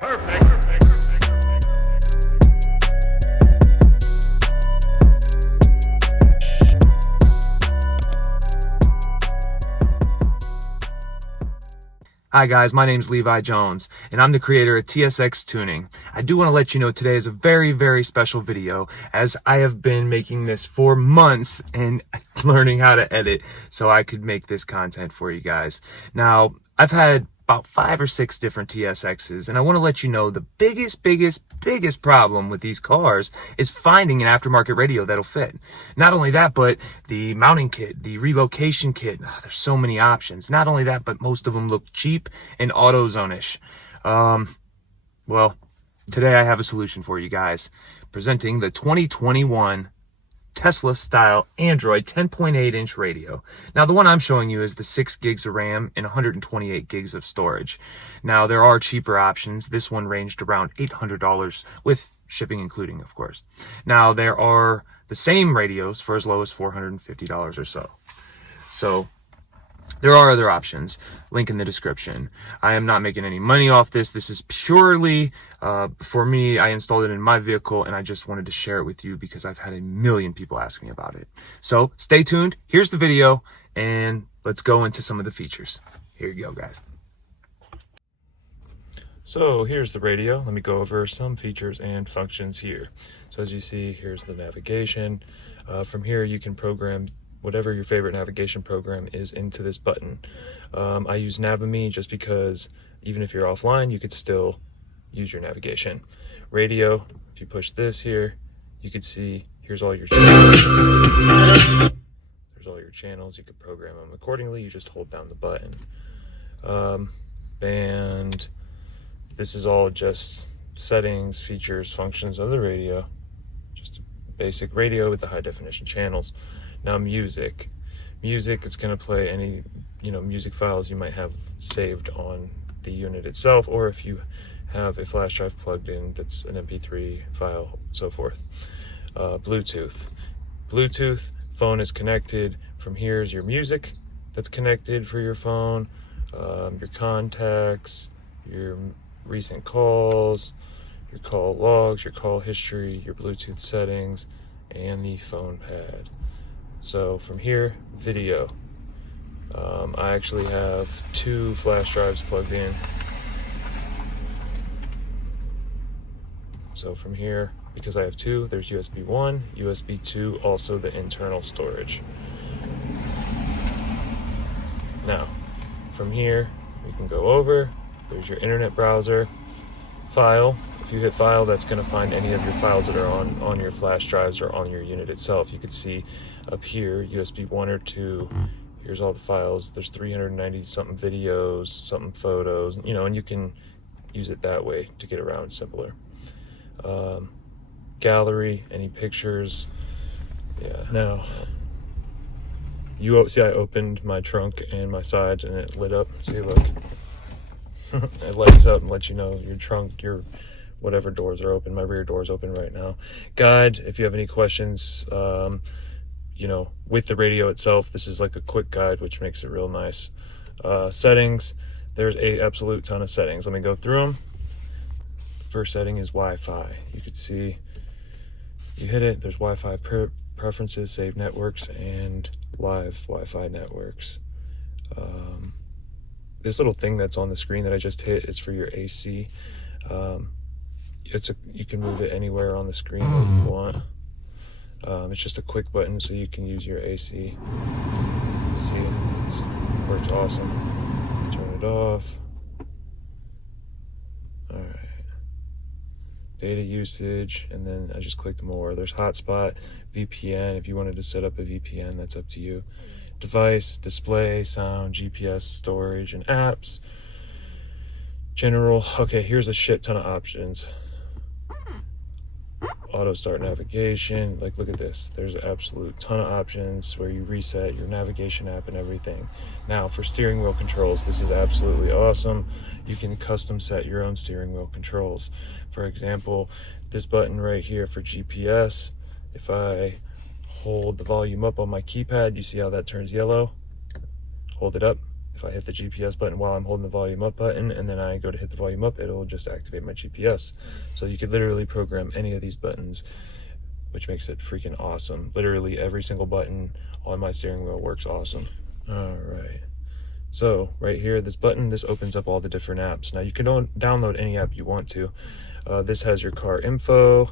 Hi guys, my name's Levi Jones, and I'm the creator of TSX Tuning. I do want to let you know today is a very, very special video, as I have been making this for months and learning how to edit so I could make this content for you guys. Now, I've had about 5 or 6 different TSXs, and I want to let you know the biggest problem with these cars is finding an aftermarket radio that'll fit. Not only that, but the mounting kit, the relocation kit, there's so many options. Not only that, but most of them look cheap and AutoZone-ish. Well, today I have a solution for you guys. Presenting the 2021 Tesla style Android 10.8 inch radio. Now the one I'm showing you is the 6 gigs of RAM and 128 gigs of storage. Now there are cheaper options. This one ranged around $800 with shipping including, of course. Now there are the same radios for as low as $450 or so. So there are other options. Link in the description. I am not making any money off this. This is purely for me. I installed it in my vehicle and I just wanted to share it with you because I've had a million people ask me about it. So stay tuned. Here's the video and let's go into some of the features. Here you go, guys. So here's the radio. Let me go over some features and functions here. So as you see, here's the navigation. From here you can program whatever your favorite navigation program is into this button. I use Navame just because even if you're offline, you could still use your navigation. Radio, if you push this here, you could see here's all your channels. There's all your channels. You could program them accordingly. You just hold down the button. And this is all just settings, features, functions of the radio. Just a basic radio with the high definition channels. Now music, it's going to play any music files you might have saved on the unit itself, or if you have a flash drive plugged in that's an MP3 file, so forth. Bluetooth, phone is connected. From here is your music that's connected for your phone, your contacts, your recent calls, your call logs, your call history, your Bluetooth settings, and the phone pad. So from here, video. I actually have 2 flash drives plugged in. So from here, because I have 2, there's USB 1, USB 2, also the internal storage. Now, from here, we can go over. There's your internet browser. File. If you hit file, that's going to find any of your files that are on your flash drives or on your unit itself. You could see up here, USB 1 or 2, here's all the files. There's 390 something videos, something photos, and you can use it that way to get around simpler. Gallery, any pictures. Yeah. Now, you see I opened my trunk and my sides and it lit up. See, look. It lights up and lets you know your trunk, your whatever doors are open. My rear door is open right now. Guide, if you have any questions, with the radio itself, this is like a quick guide, which makes it real nice. Settings, there's a absolute ton of settings. Let me go through them. First setting is Wi-Fi. You could see, you hit it, there's Wi-Fi preferences, save networks, and live Wi-Fi networks. This little thing that's on the screen that I just hit is for your AC. You can move it anywhere on the screen that you want. It's just a quick button, so you can use your AC. See, it works awesome. Turn it off. All right. Data usage, and then I just clicked more. There's hotspot, VPN. If you wanted to set up a VPN, that's up to you. Device, display, sound, GPS, storage, and apps. General. Okay, here's a shit ton of options. Auto start navigation. Like, look at this. There's an absolute ton of options where you reset your navigation app and everything. Now, for steering wheel controls, this is absolutely awesome. You can custom set your own steering wheel controls. For example, this button right here for GPS, if I hold the volume up on my keypad, you see how that turns yellow? Hold it up, If I hit the GPS button while I'm holding the volume up button and then I go to hit the volume up, it'll just activate my GPS. So you could literally program any of these buttons, which makes it freaking awesome. Literally every single button on my steering wheel works awesome. All right. So right here, this button, this opens up all the different apps. Now you can download any app you want to. This has your car info,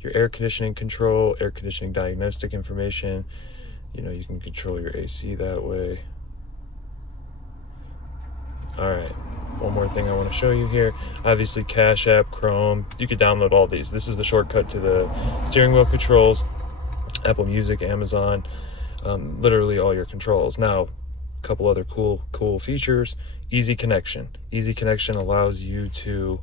your air conditioning control, air conditioning diagnostic information. You know, you can control your AC that way. All right, one more thing I want to show you here. Obviously, Cash App, Chrome, you could download all these. This is the shortcut to the steering wheel controls, Apple Music, Amazon, literally all your controls. Now, a couple other cool features. Easy connection. Easy connection allows you to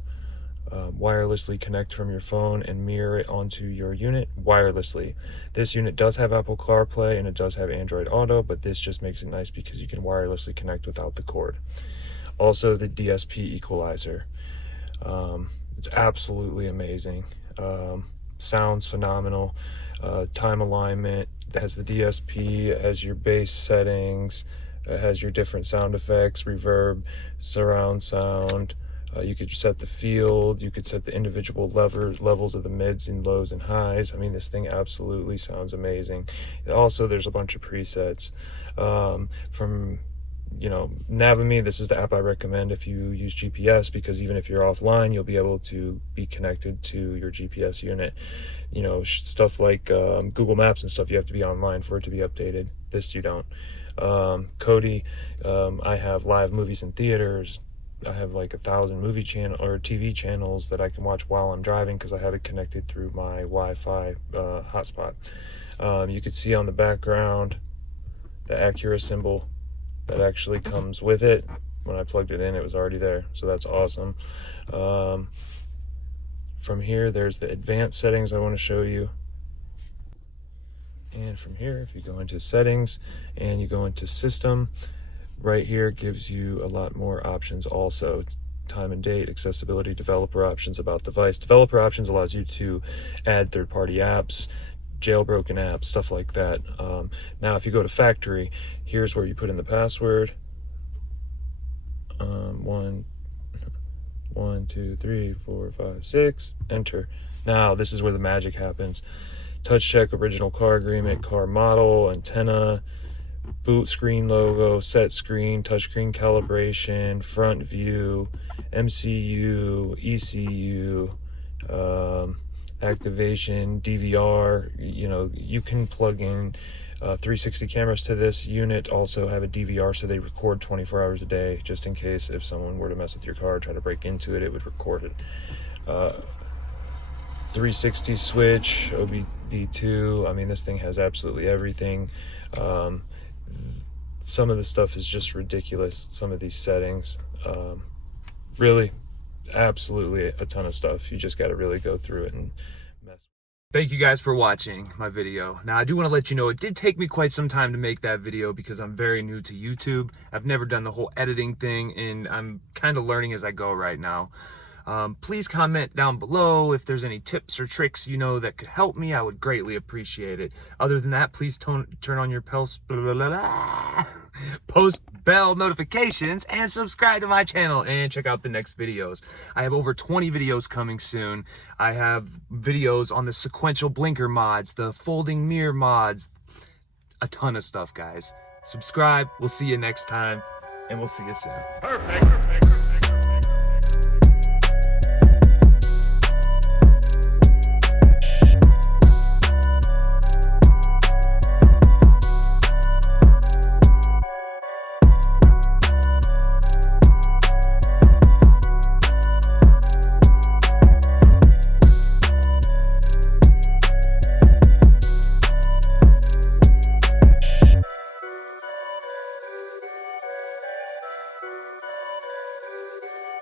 wirelessly connect from your phone and mirror it onto your unit wirelessly. This unit does have Apple CarPlay and it does have Android Auto, but this just makes it nice because you can wirelessly connect without the cord. Also, the DSP equalizer. It's absolutely amazing. Sounds phenomenal. Time alignment. It has the DSP, it has your bass settings, it has your different sound effects, reverb, surround sound. You could set the field, you could set the individual levels of the mids and lows and highs. I mean, this thing absolutely sounds amazing. Also, there's a bunch of presets. From, you know, Navigate, this is the app I recommend if you use GPS, because even if you're offline, you'll be able to be connected to your GPS unit. You know, stuff like Google Maps and stuff, you have to be online for it to be updated. This you don't. Kodi, I have live movies in theaters. I have like 1,000 movie channel or TV channels that I can watch while I'm driving because I have it connected through my Wi-Fi hotspot. You could see on the background the Acura symbol that actually comes with it. When I plugged it in, it was already there, so that's awesome. From here, there's the advanced settings I want to show you. And from here, if you go into settings and you go into system, right here gives you a lot more options also. It's time and date, accessibility, developer options, about device. Developer options allows you to add third-party apps, jailbroken apps, stuff like that. Now, if you go to factory, here's where you put in the password. 1, 2, 3, 4, 5, 6, enter. Now, this is where the magic happens. Touch check, original car agreement, car model, antenna, boot screen logo, set screen, touchscreen calibration, front view, MCU, ECU, activation, DVR. You know, you can plug in 360 cameras to this unit, also have a DVR, so they record 24 hours a day, just in case if someone were to mess with your car, try to break into it, it would record it. 360 switch, OBD2. I mean, this thing has absolutely everything. Some of the stuff is just ridiculous, some of these settings. Really, absolutely a ton of stuff. You just got to really go through it and mess. Thank you guys for watching my video. Now, I do want to let you know it did take me quite some time to make that video because I'm very new to YouTube. I've never done the whole editing thing, and I'm kind of learning as I go right now. Please comment down below if there's any tips or tricks you know that could help me. I would greatly appreciate it. Other than that, please turn on your post bell notifications and subscribe to my channel and check out the next videos. I have over 20 videos coming soon. I have videos on the sequential blinker mods, the folding mirror mods, a ton of stuff, guys. Subscribe. We'll see you next time, and we'll see you soon. Perfect.